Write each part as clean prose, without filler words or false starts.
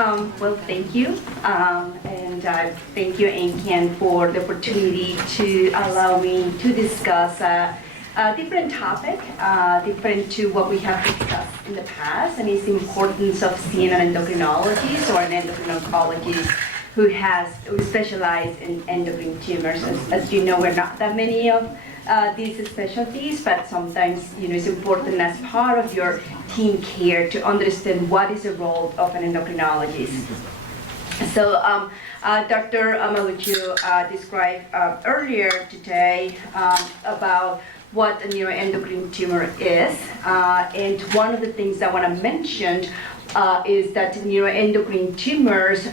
Well, thank you. And thank you, NCAN, for the opportunity to allow me to discuss a different topic, different to what we have discussed in the past, and it's the importance of seeing an endocrinologist or an endocrine oncologist who specializes in endocrine tumors. As you know, we're not that many of these specialties, but sometimes it's important as part of your team care to understand what is the role of an endocrinologist. So Dr. Maluccio described earlier today about what a neuroendocrine tumor is, and one of the things I want to mention is that neuroendocrine tumors,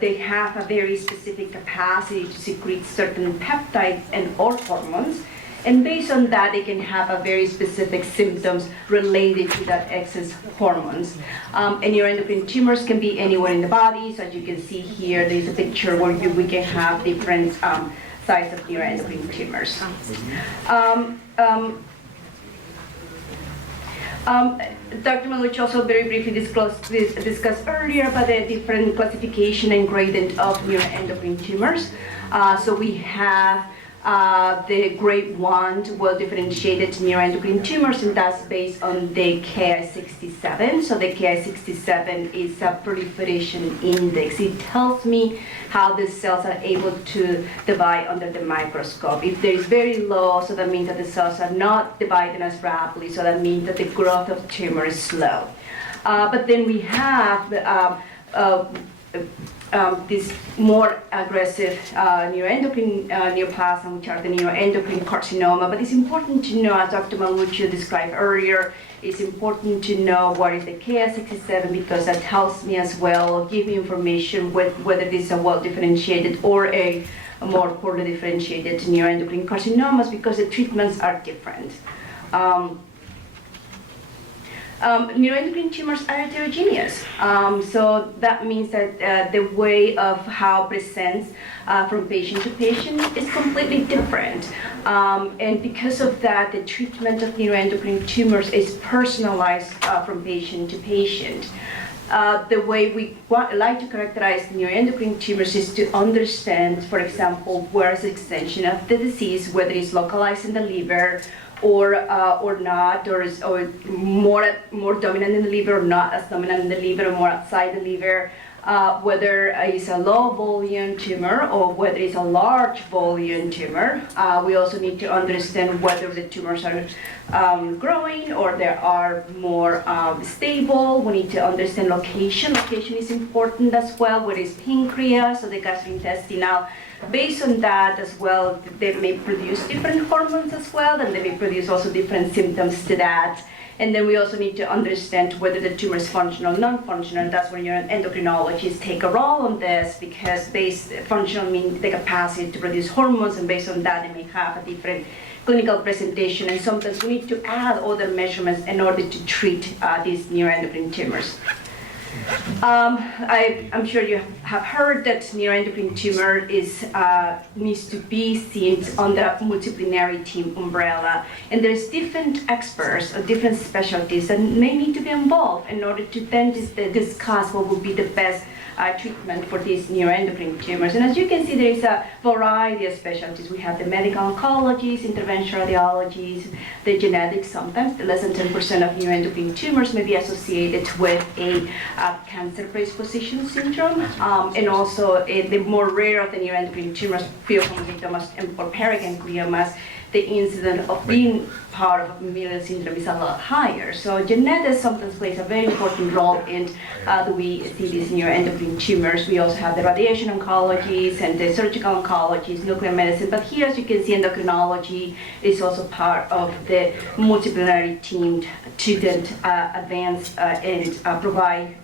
they have a very specific capacity to secrete certain peptides and or hormones. And based on that, they can have a very specific symptoms related to that excess hormones. And neuroendocrine tumors can be anywhere in the body. So as you can see here, there's a picture where we can have different size of neuroendocrine tumors. Dr. Maluccio also very briefly discussed earlier about the different classification and gradient of neuroendocrine tumors. So we have the grade 1 well-differentiated neuroendocrine tumors, and that's based on the Ki-67. So the Ki-67 is a proliferation index. It tells me how the cells are able to divide under the microscope. If there is very low, so that means that the cells are not dividing as rapidly, so that means that the growth of tumor is slow. But then we have this more aggressive neuroendocrine neoplasm, which are the neuroendocrine carcinoma. But it's important to know, as Dr. Maluccio described earlier, it's important to know what is the Ki-67, because that tells me as well, give me information with whether this is a well-differentiated or a more poorly differentiated neuroendocrine carcinomas, because the treatments are different. Neuroendocrine tumors are heterogeneous, so that means that the way of how it presents from patient to patient is completely different, and because of that, the treatment of neuroendocrine tumors is personalized from patient to patient. The way we like to characterize neuroendocrine tumors is to understand, for example, where is the extension of the disease, whether it's localized in the liver, or not, or more dominant in the liver, or not as dominant in the liver, or more outside the liver, whether it's a low volume tumor or whether it's a large volume tumor. We also need to understand whether the tumors are growing or they are more stable. We need to understand location. Location is important as well, whether it's pancreas or the gastrointestinal. Based on that as well, they may produce different hormones as well, and they may produce also different symptoms to that. And then we also need to understand whether the tumor is functional or non-functional. That's where your endocrinologists take a role on this, because functional means the capacity to produce hormones, and based on that, they may have a different clinical presentation. And sometimes we need to add other measurements in order to treat these neuroendocrine tumors. I'm sure you have heard that neuroendocrine tumor needs to be seen under a multidisciplinary team umbrella, and there's different experts or different specialties that may need to be involved in order to then discuss what would be the best treatment for these neuroendocrine tumors. And as you can see, there is a variety of specialties. We have the medical oncologists, interventional radiologists, the genetics. Sometimes less than 10% of neuroendocrine tumors may be associated with a cancer predisposition syndrome, and also the more rare of the neuroendocrine tumors, pheochromocytomas and paragangliomas, the incidence of being part of familial syndrome is a lot higher. So genetics sometimes plays a very important role in how do we see these neuroendocrine tumors. We also have the radiation oncologists and the surgical oncologists, nuclear medicine. But here, as you can see, endocrinology is also part of the multidisciplinary team to then advance and provide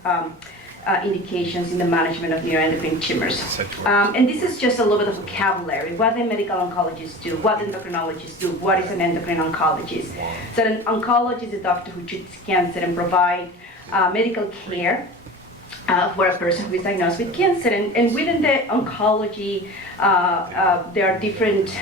indications in the management of neuroendocrine tumors. And this is just a little bit of vocabulary, what the medical oncologists do, what endocrinologists do, what is an endocrine oncologist. So an oncologist is a doctor who treats cancer and provide medical care for a person who is diagnosed with cancer. And within the oncology, there are different,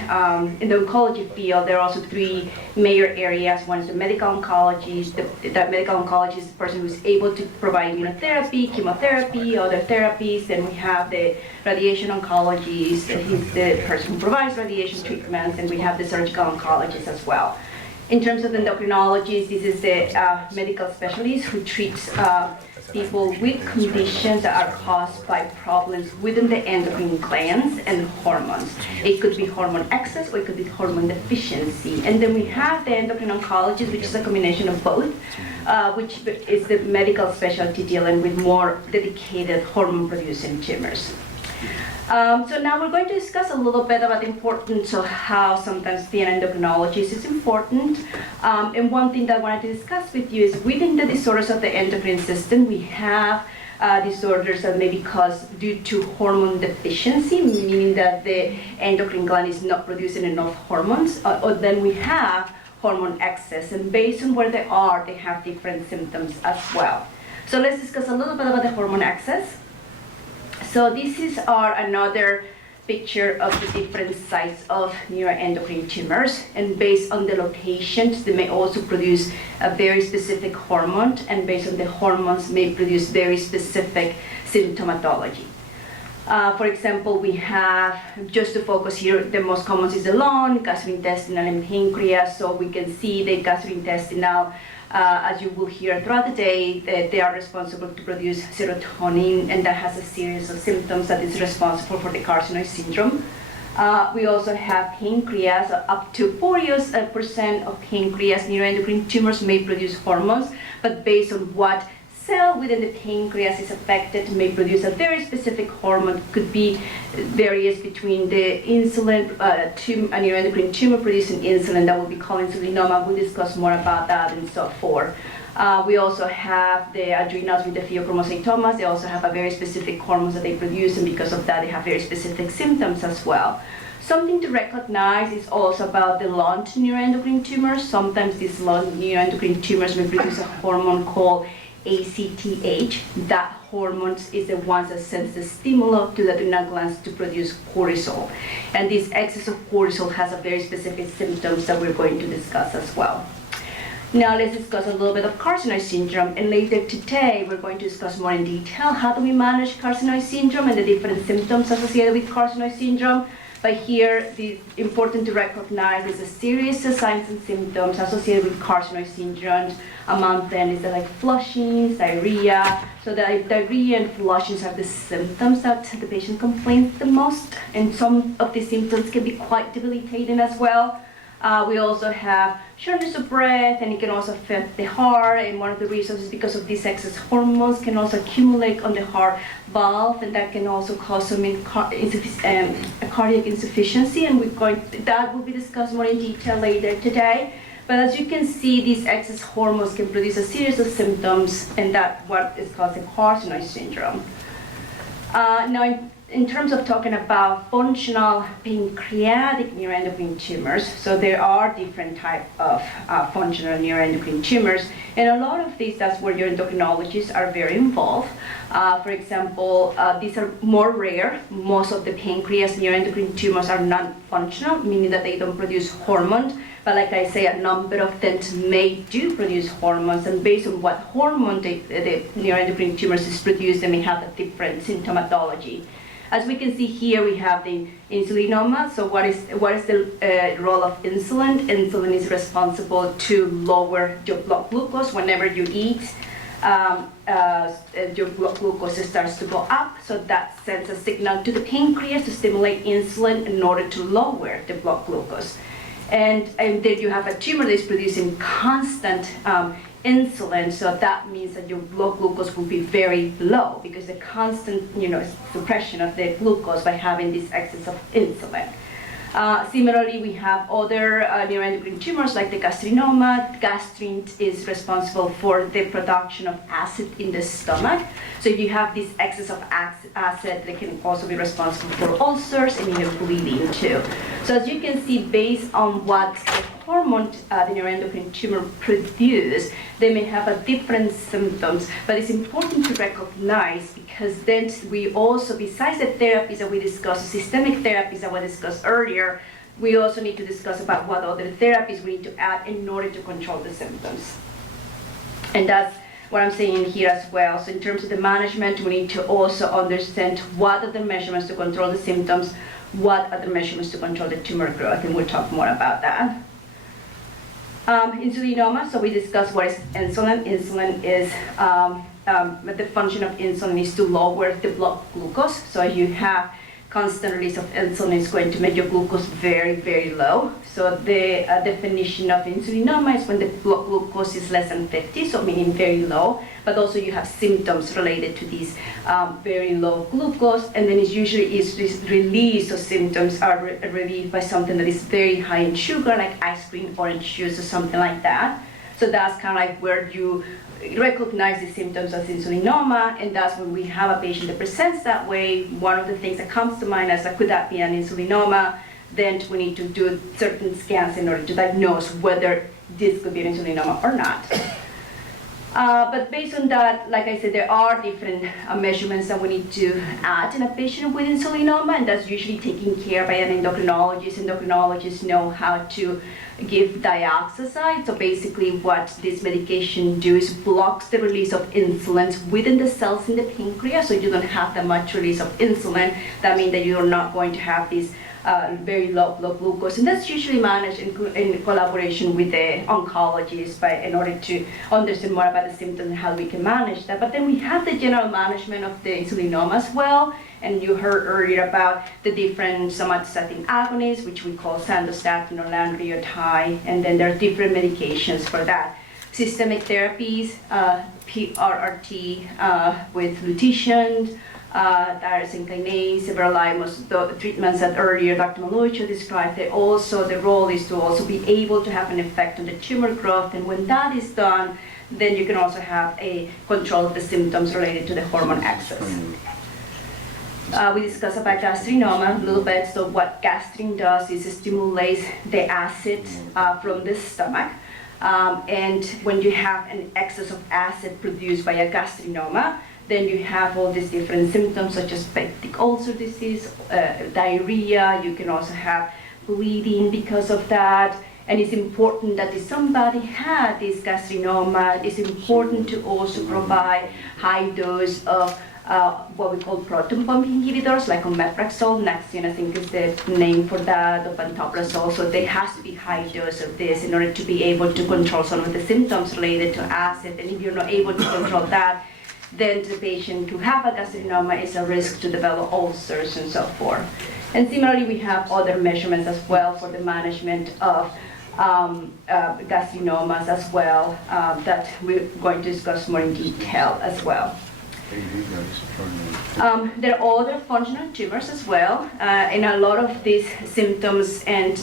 in the oncology field, there are also three major areas. One is the medical oncologist. The medical oncologist is the person who's able to provide immunotherapy, chemotherapy, other therapies. Then we have the radiation oncologist, and he's the person who provides radiation treatments, and we have the surgical oncologist as well. In terms of endocrinologists, this is the medical specialist who treats people with conditions that are caused by problems within the endocrine glands and hormones. It could be hormone excess or it could be hormone deficiency. And then we have the endocrine oncologist, which is a combination of both, which is the medical specialty dealing with more dedicated hormone-producing tumors. So now we're going to discuss a little bit about the importance of how sometimes being an endocrinologist is important. And one thing that I wanted to discuss with you is within the disorders of the endocrine system, we have disorders that may be caused due to hormone deficiency, meaning that the endocrine gland is not producing enough hormones, or then we have hormone excess. And based on where they are, they have different symptoms as well. So let's discuss a little bit about the hormone excess. So this is another picture of the different sites of neuroendocrine tumors, and based on the locations, they may also produce a very specific hormone, and based on the hormones may produce very specific symptomatology. For example, we have, just to focus here, the most common is the lung, gastrointestinal, and pancreas. So we can see the gastrointestinal, as you will hear throughout the day, that they are responsible to produce serotonin, and that has a series of symptoms that is responsible for the carcinoid syndrome. We also have pancreas. Up to 40% of pancreas neuroendocrine tumors may produce hormones, but based on what cell within the pancreas is affected, may produce a very specific hormone. Could be various between the insulin, a neuroendocrine tumor producing insulin that will be called insulinoma. We'll discuss more about that and so forth. We also have the adrenals with the pheochromocytomas. They also have a very specific hormones that they produce, and because of that, they have very specific symptoms as well. Something to recognize is also about the lung neuroendocrine tumors. Sometimes these lung neuroendocrine tumors may produce a hormone called ACTH. That hormone is the one that sends the stimulus to the adrenal glands to produce cortisol. And this excess of cortisol has a very specific symptoms that we're going to discuss as well. Now let's discuss a little bit of carcinoid syndrome, and later today we're going to discuss more in detail how do we manage carcinoid syndrome and the different symptoms associated with carcinoid syndrome. But here, the important to recognize is a series of signs and symptoms associated with carcinoid syndrome. Among them is like flushing, diarrhea. So the diarrhea and flushings are the symptoms that the patient complains the most, and some of these symptoms can be quite debilitating as well. We also have shortness of breath, and it can also affect the heart, and one of the reasons is because of these excess hormones can also accumulate on the heart valve, and that can also cause some cardiac insufficiency, and that will be discussed more in detail later today. But as you can see, these excess hormones can produce a series of symptoms, and that's what is called the carcinoid syndrome. Now, in terms of talking about functional pancreatic neuroendocrine tumors, so there are different types of functional neuroendocrine tumors, and a lot of these, that's where your endocrinologists are very involved. For example, these are more rare. Most of the pancreas neuroendocrine tumors are non-functional, meaning that they don't produce hormones. But like I say, a number of them may do produce hormones, and based on what hormone the neuroendocrine tumors is produced, they may have a different symptomatology. As we can see here, we have the insulinoma. So what is the role of insulin? Insulin is responsible to lower your blood glucose. Whenever you eat, your blood glucose starts to go up. So that sends a signal to the pancreas to stimulate insulin in order to lower the blood glucose. And then you have a tumor that is producing constant insulin, so that means that your blood glucose will be very low because the constant, suppression of the glucose by having this excess of insulin. Similarly, we have other neuroendocrine tumors like the gastrinoma. Gastrin is responsible for the production of acid in the stomach. So if you have this excess of acid, they can also be responsible for ulcers and even bleeding too. So as you can see, based on what the hormone the neuroendocrine tumor produce, they may have a different symptoms, but it's important to recognize because then we also, besides the therapies that we discussed, systemic therapies that we discussed earlier, we also need to discuss about what other therapies we need to add in order to control the symptoms. And that's what I'm saying here as well. So in terms of the management, we need to also understand what are the measurements to control the symptoms, what are the measurements to control the tumor growth, and we'll talk more about that. Insulinoma, so we discussed what is insulin. Insulin is, the function of insulin is to lower the blood glucose. So you have constant release of insulin is going to make your glucose very, very low. So the definition of insulinoma is when the blood glucose is less than 50, so meaning very low, but also you have symptoms related to these very low glucose, and then it's usually is this release of symptoms are relieved by something that is very high in sugar, like ice cream, orange juice, or something like that. So that's kind of like where you recognize the symptoms as insulinoma, and that's when we have a patient that presents that way. One of the things that comes to mind is that could that be an insulinoma? Then we need to do certain scans in order to diagnose whether this could be an insulinoma or not. But based on that, like I said, there are different measurements that we need to add in a patient with insulinoma, and that's usually taken care by an endocrinologist. Endocrinologists know how to give dioxazide. So basically what this medication do is blocks the release of insulin within the cells in the pancreas, so you don't have that much release of insulin. That means that you're not going to have this very low blood glucose, and that's usually managed in collaboration with the oncologist in order to understand more about the symptoms and how we can manage that. But then we have the general management of the insulinoma as well, and you heard earlier about the different somatostatin agonists, which we call sandostatin or lanreotide, and then there are different medications for that. Systemic therapies, PRRT with lutetium, tyrosine kinase, everolimus, the treatments that earlier Dr. Malucho described, the role is to also be able to have an effect on the tumor growth, and when that is done, then you can also have a control of the symptoms related to the hormone excess. We discussed about gastrinoma a little bit. So what gastrin does is it stimulates the acid from the stomach. And when you have an excess of acid produced by a gastrinoma, then you have all these different symptoms such as peptic ulcer disease, diarrhea. You can also have bleeding because of that. And it's important that if somebody had this gastrinoma, it's important to also provide high dose of what we call proton pump inhibitors, like omeprazole. Nexium, I think, is the name for that, or pantoprazole. So there has to be high dose of this in order to be able to control some of the symptoms related to acid. And if you're not able to control that, then the patient who have a gastrinoma is a risk to develop ulcers and so forth. And similarly, we have other measurements as well for the management of gastrinomas as well that we're going to discuss more in detail as well. There are other functional tumors as well, and a lot of these symptoms and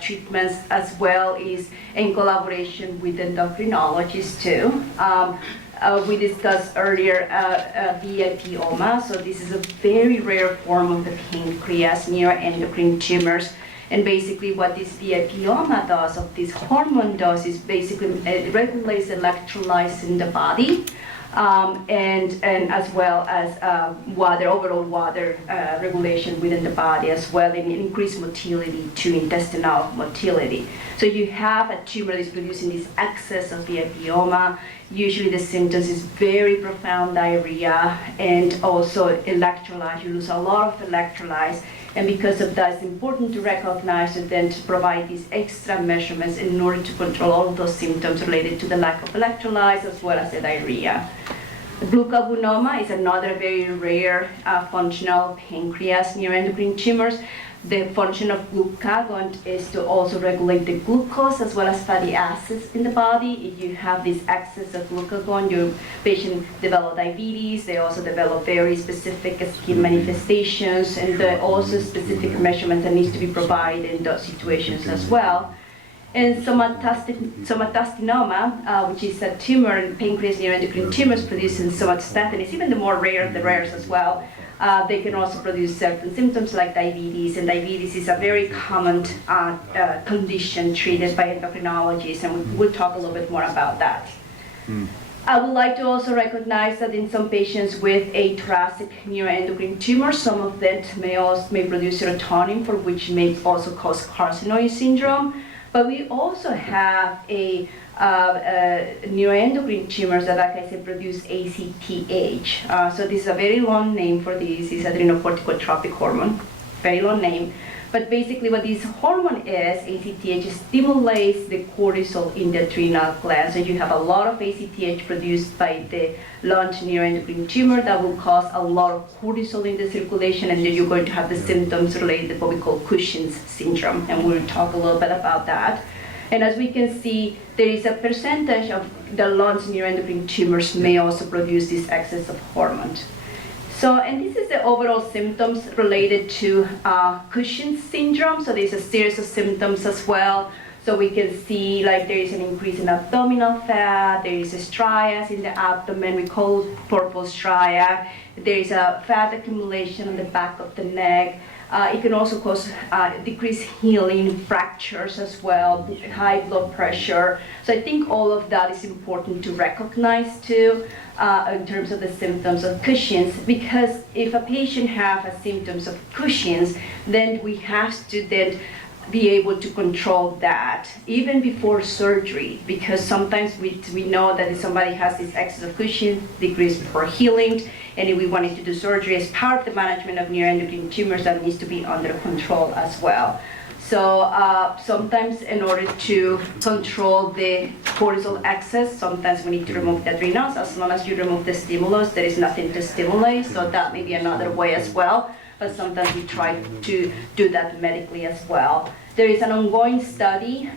treatments as well is in collaboration with endocrinologists too. We discussed earlier VIPoma, so this is a very rare form of the pancreas, neuroendocrine tumors. And basically what this VIPoma does, of this hormone does, is basically it regulates electrolytes in the body, and as well as overall water regulation within the body as well, and increased motility to intestinal motility. So you have a tumor that is producing this excess of VIPoma. Usually the symptoms is very profound diarrhea and also electrolytes. You lose a lot of electrolytes, and because of that, it's important to recognize and then to provide these extra measurements in order to control all of those symptoms related to the lack of electrolytes as well as the diarrhea. Glucagonoma is another very rare functional pancreas neuroendocrine tumors. The function of glucagon is to also regulate the glucose as well as fatty acids in the body. If you have this excess of glucagon, your patient develop diabetes. They also develop very specific skin manifestations, and there are also specific measurements that needs to be provided in those situations as well. And somatostinoma, which is a tumor in pancreas neuroendocrine tumors producing somatostatin, is even the more rare of the rares as well. They can also produce certain symptoms like diabetes, and diabetes is a very common condition treated by endocrinologists, and we'll talk a little bit more about that. I would like to also recognize that in some patients with a thoracic neuroendocrine tumor, some of them may produce serotonin, for which may also cause carcinoid syndrome. But we also have a neuroendocrine tumors that, like I said, produce ACTH. So this is a very long name for this. It's adrenocorticotropic hormone, very long name. But basically what this hormone is, ACTH, stimulates the cortisol in the adrenal gland. So you have a lot of ACTH produced by the large neuroendocrine tumor that will cause a lot of cortisol in the circulation, and then you're going to have the symptoms related to what we call Cushing's syndrome, and we'll talk a little bit about that. And as we can see, there is a percentage of the large neuroendocrine tumors may also produce this excess of hormone. So, and this is the overall symptoms related to Cushing's syndrome. So there's a series of symptoms as well. So we can see like there is an increase in abdominal fat, there is a striae in the abdomen, we call purple striae. There is a fat accumulation on the back of the neck. It can also cause decreased healing, fractures as well, high blood pressure. So I think all of that is important to recognize too in terms of the symptoms of Cushing's, because if a patient has symptoms of Cushing's, then we have to then be able to control that even before surgery, because sometimes we know that if somebody has this excess of Cushing's, decreased for healing, and if we wanted to do surgery as part of the management of neuroendocrine tumors, that needs to be under control as well. So sometimes in order to control the cortisol excess, sometimes we need to remove the adrenals. As long as you remove the stimulus, there is nothing to stimulate, so that may be another way as well. But sometimes we try to do that medically as well. There is an ongoing study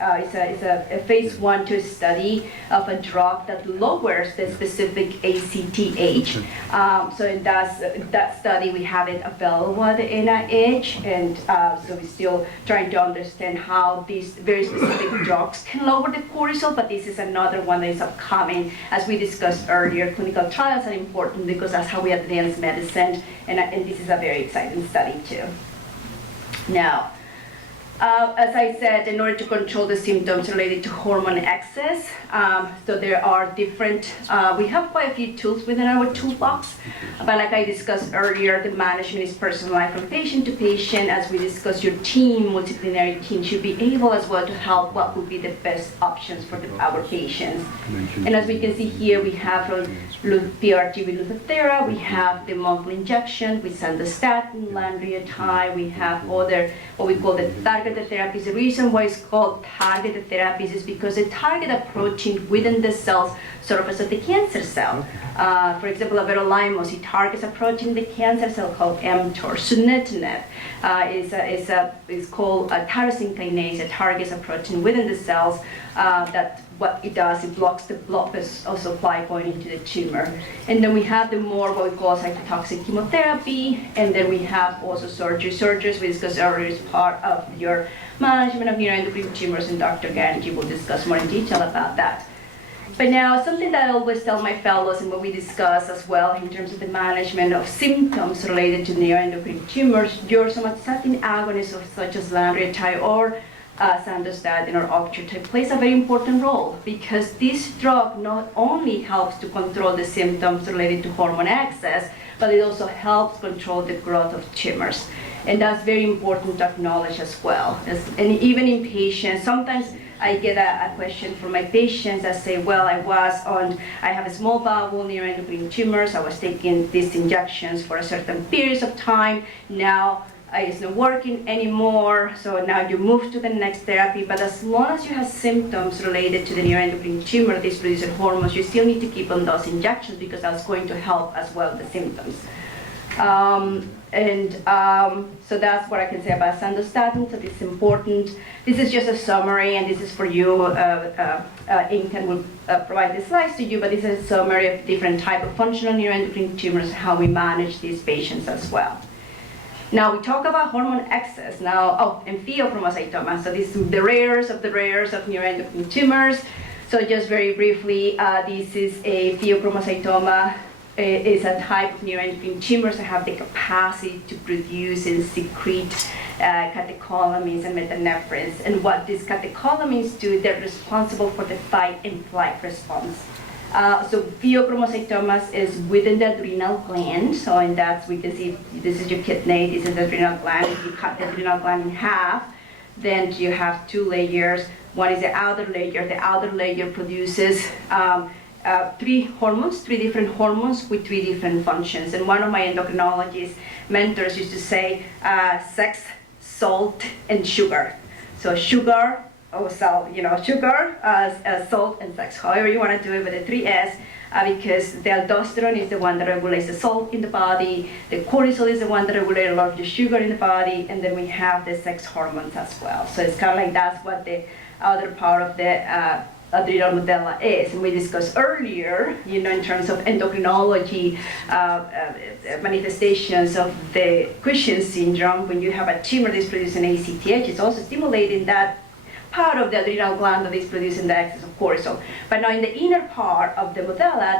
it's a phase 1-2 study of a drug that lowers the specific ACTH. So in that study, we have it available at the NIH, and so we're still trying to understand how these very specific drugs can lower the cortisol, but this is another one that is upcoming. As we discussed earlier, clinical trials are important because that's how we advance medicine, and this is a very exciting study too. Now, as I said, in order to control the symptoms related to hormone excess, so there are different, we have quite a few tools within our toolbox, but like I discussed earlier, the management is personalized from patient to patient. As we discussed, your team, multidisciplinary team, should be able as well to help what would be the best options for our patients. And as we can see here, we have PRT with Lutathera, we have the monthly injection with sandostatin, lanreotide, we have other, what we call the targeted therapies. The reason why it's called targeted therapies is because they target a protein within the cell's surface of the cancer cell. For example, everolimus, it targets a protein in the cancer cell called mTOR. Sunitinib is called a tyrosine kinase. It targets a protein within the cells that what it does, it blocks the blood vessel supply going into the tumor. And then we have the more what we call cytotoxic chemotherapy, and then we have also surgery. Surgeries we discussed earlier is part of your management of neuroendocrine tumors, and Dr. Ganji will discuss more in detail about that. But now, something that I always tell my fellows and what we discuss as well in terms of the management of symptoms related to neuroendocrine tumors, your somatostatin agonists such as lanreotide or sandostatin or octreotide plays a very important role, because this drug not only helps to control the symptoms related to hormone excess, but it also helps control the growth of tumors. And that's very important to acknowledge as well. And even in patients, sometimes I get a question from my patients that say, well, I have a small bowel neuroendocrine tumors, I was taking these injections for a certain period of time, now it's not working anymore, so now you move to the next therapy. But as long as you have symptoms related to the neuroendocrine tumor, these producing hormones, you still need to keep on those injections because that's going to help as well the symptoms. So that's what I can say about sandostatin. So this is important. This is just a summary, and this is for you. NCAN will provide the slides to you, but this is a summary of different type of functional neuroendocrine tumors, how we manage these patients as well. Now we talk about hormone excess. Now, and pheochromocytoma. So this is the rares of neuroendocrine tumors. So just very briefly, this is a pheochromocytoma. It's a type of neuroendocrine tumors that have the capacity to produce and secrete catecholamines and metanephrines. And what these catecholamines do, they're responsible for the fight and flight response. So pheochromocytomas is within the adrenal gland. So in that we can see this is your kidney, this is the adrenal gland. If you cut the adrenal gland in half, then you have two layers. One is the outer layer. The outer layer produces three different hormones with three different functions. And one of my endocrinologist mentors used to say sex, salt, and sugar. So sugar, sugar, salt, and sex, however you want to do it, with the three S, because the aldosterone is the one that regulates the salt in the body, the cortisol is the one that regulates a lot of the sugar in the body, and then we have the sex hormones as well. So it's kind of like that's what the other part of the adrenal medulla is. And we discussed earlier, in terms of endocrinology manifestations of the Cushing's syndrome, when you have a tumor that's producing ACTH, it's also stimulating that part of the adrenal gland that is producing the excess of cortisol. But now in the inner part of the medulla,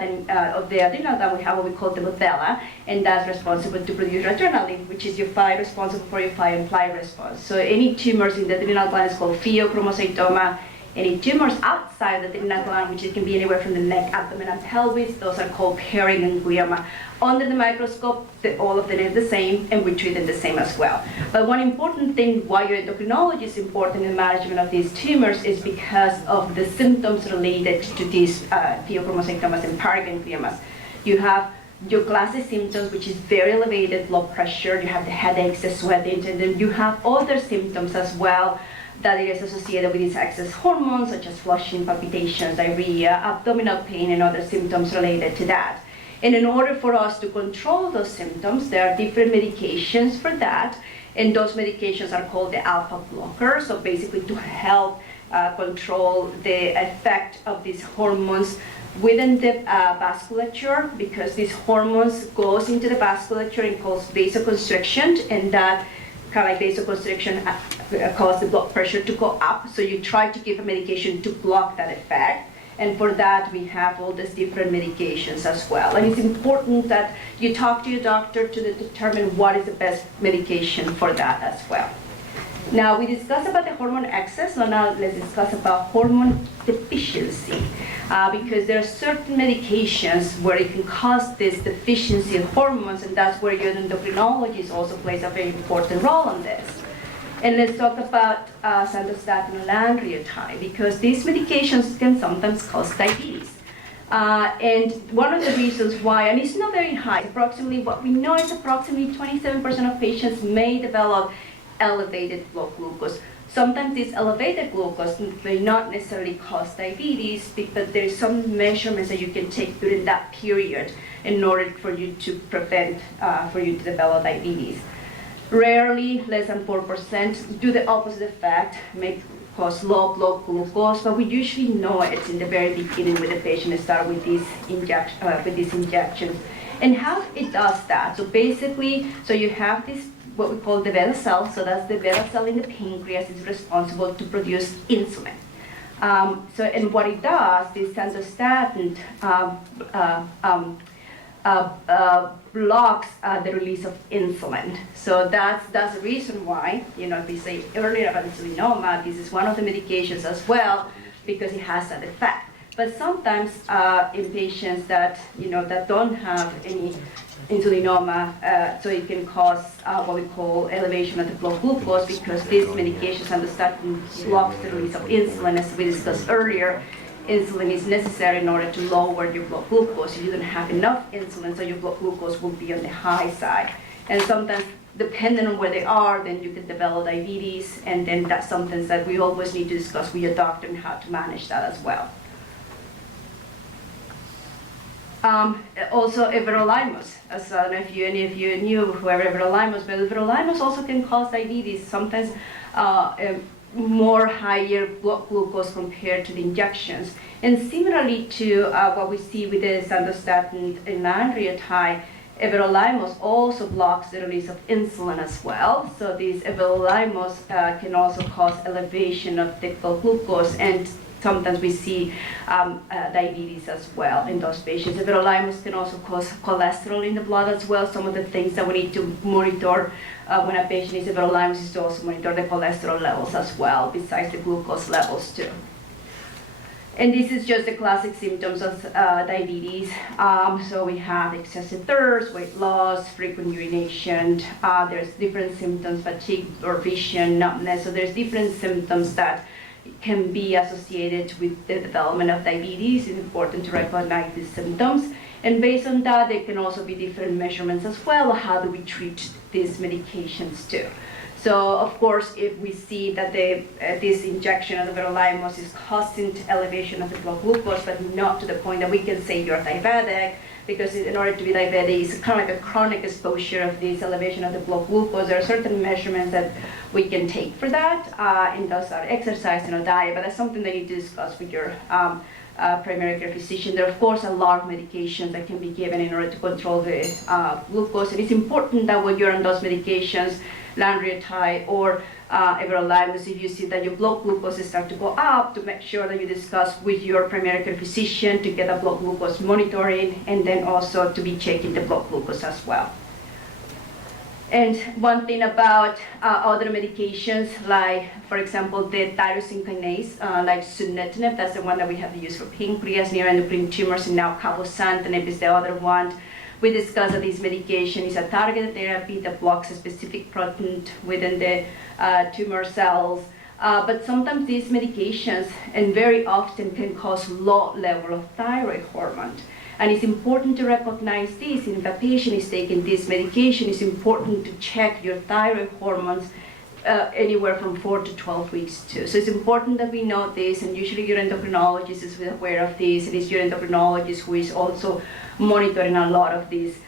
of the adrenal gland, we have what we call the medulla, and that's responsible to produce adrenaline, which is responsible for your fight and flight response. So any tumors in the adrenal gland is called pheochromocytoma. Any tumors outside the adrenal gland, which can be anywhere from the neck, abdomen, and pelvis, those are called periganglioma. Under the microscope, all of them are the same, and we treat them the same as well. But one important thing why your endocrinology is important in the management of these tumors is because of the symptoms related to these pheochromocytomas and perigangliomas. You have your classic symptoms, which is very elevated blood pressure. You have the headaches, the sweating, and then you have other symptoms as well that is associated with these excess hormones, such as flushing, palpitations, diarrhea, abdominal pain, and other symptoms related to that. And in order for us to control those symptoms, there are different medications for that, and those medications are called the alpha blockers, so basically to help control the effect of these hormones within the vasculature, because these hormones goes into the vasculature and cause vasoconstriction, and that kind of like vasoconstriction cause the blood pressure to go up. So you try to give a medication to block that effect. And for that, we have all these different medications as well. And it's important that you talk to your doctor to determine what is the best medication for that as well. Now, we discussed about the hormone excess, so now let's discuss about hormone deficiency. Because there are certain medications where it can cause this deficiency of hormones, and that's where your endocrinologist also plays a very important role on this. And let's talk about sandostatin and lanreotide, because these medications can sometimes cause diabetes. And one of the reasons why, and it's not very high, approximately, what we know is approximately 27% of patients may develop elevated blood glucose. Sometimes this elevated glucose may not necessarily cause diabetes, but there's some measurements that you can take during that period in order for you to prevent, for you to develop diabetes. Rarely, less than 4%, do the opposite effect, may cause low blood glucose, but we usually know it in the very beginning when the patient starts with these injections. And how it does that? So basically, you have this what we call the beta cell. So that's the beta cell in the pancreas is responsible to produce insulin. And what it does, this sandostatin blocks the release of insulin. So that's the reason why, we say earlier about insulinoma, this is one of the medications as well, because it has that effect. But sometimes in patients that, that don't have any insulinoma, so it can cause what we call elevation of the blood glucose, because these medications sandostatin blocks the release of insulin. As we discussed earlier, insulin is necessary in order to lower your blood glucose. You don't have enough insulin, so your blood glucose will be on the high side. And sometimes, depending on where they are, then you can develop diabetes, and then that's something that we always need to discuss with your doctor and how to manage that as well. Also, everolimus. As I don't know if any of you knew whoever everolimus, but everolimus also can cause diabetes. Sometimes more higher blood glucose compared to the injections. And similarly to what we see with the sandostatin and lanreotide, Everolimus also blocks the release of insulin as well. So these everolimus can also cause elevation of the blood glucose, and sometimes we see diabetes as well in those patients. Everolimus can also cause cholesterol in the blood as well. Some of the things that we need to monitor when a patient is everolimus is to also monitor the cholesterol levels as well, besides the glucose levels too. And this is just the classic symptoms of diabetes. So we have excessive thirst, weight loss, frequent urination. There's different symptoms, fatigue or vision, numbness. So there's different symptoms that can be associated with the development of diabetes. It's important to recognize these symptoms. And based on that, there can also be different measurements as well. How do we treat these medications too? So, of course, if we see that this injection of the everolimus is causing elevation of the blood glucose, but not to the point that we can say you're diabetic, because in order to be diabetic, it's kind of like a chronic exposure of this elevation of the blood glucose. There are certain measurements that we can take for that, and those are exercise and a diet, but that's something that you need to discuss with your primary care physician. There are, of course, a lot of medications that can be given in order to control the glucose, and it's important that when you're on those medications, lanreotide or everolimus, if you see that your blood glucose start to go up, to make sure that you discuss with your primary care physician to get a blood glucose monitoring, and then also to be checking the blood glucose as well. And one thing about other medications, like, for example, the tyrosine kinase, like sunitinib, that's the one that we have used for pancreas, neuroendocrine tumors, and now cabozantinib is the other one. We discussed that this medication is a targeted therapy that blocks a specific protein within the tumor cells. But sometimes these medications, and very often, can cause low level of thyroid hormone. And it's important to recognize this. And if a patient is taking this medication, it's important to check your thyroid hormones anywhere from 4 to 12 weeks too. So it's important that we know this, and usually your endocrinologist is aware of this, and it's your endocrinologist who is also monitoring a lot of these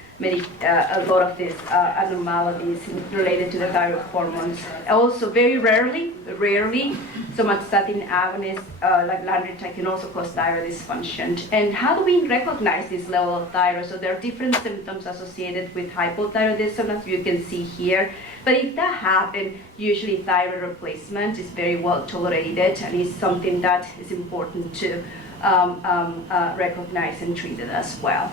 abnormalities related to the thyroid hormones. Also, very rarely, somatostatin agonists like lanreotide can also cause thyroid dysfunction. And how do we recognize this level of thyroid? So there are different symptoms associated with hypothyroidism, as you can see here. But if that happens, usually thyroid replacement is very well tolerated, and is something that is important to recognize and treat it as well.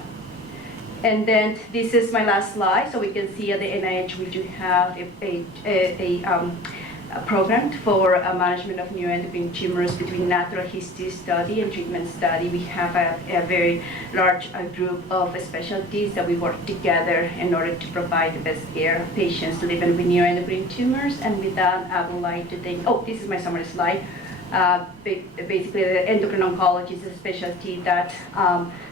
And then this is my last slide. So we can see at the NIH we do have a program for management of neuroendocrine tumors between natural history study and treatment study. We have a very large group of specialties that we work together in order to provide the best care of patients living with neuroendocrine tumors. And with that, I would like to thank, this is my summary slide. Basically, the endocrine oncologist is a specialty that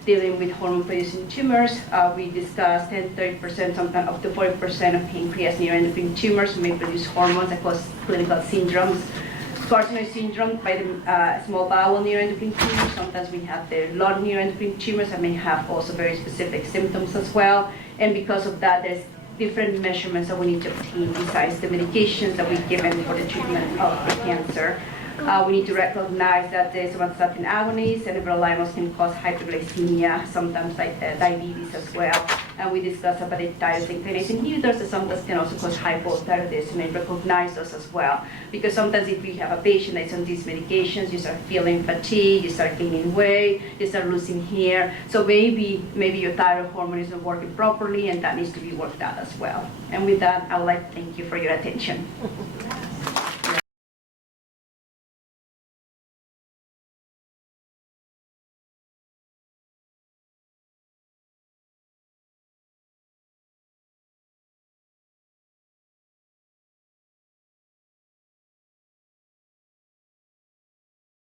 dealing with hormone-producing tumors. We discussed 10-30%, sometimes up to 40% of pancreas neuroendocrine tumors may produce hormones that cause clinical syndromes. Carcinoid syndrome by the small bowel neuroendocrine tumors. Sometimes we have the lung neuroendocrine tumors that may have also very specific symptoms as well. And because of that, there's different measurements that we need to obtain besides the medications that we've given for the treatment of the cancer. We need to recognize that the somatostatin agonists and everolimus can cause hyperglycemia, sometimes like diabetes as well. And we discussed about the tyrosine kinase inhibitors that sometimes can also cause hypothyroidism, and recognize those as well. Because sometimes if you have a patient that's on these medications, you start feeling fatigue, you start gaining weight, you start losing hair. So maybe your thyroid hormone isn't working properly, and that needs to be worked out as well. And with that, I would like to thank you for your attention.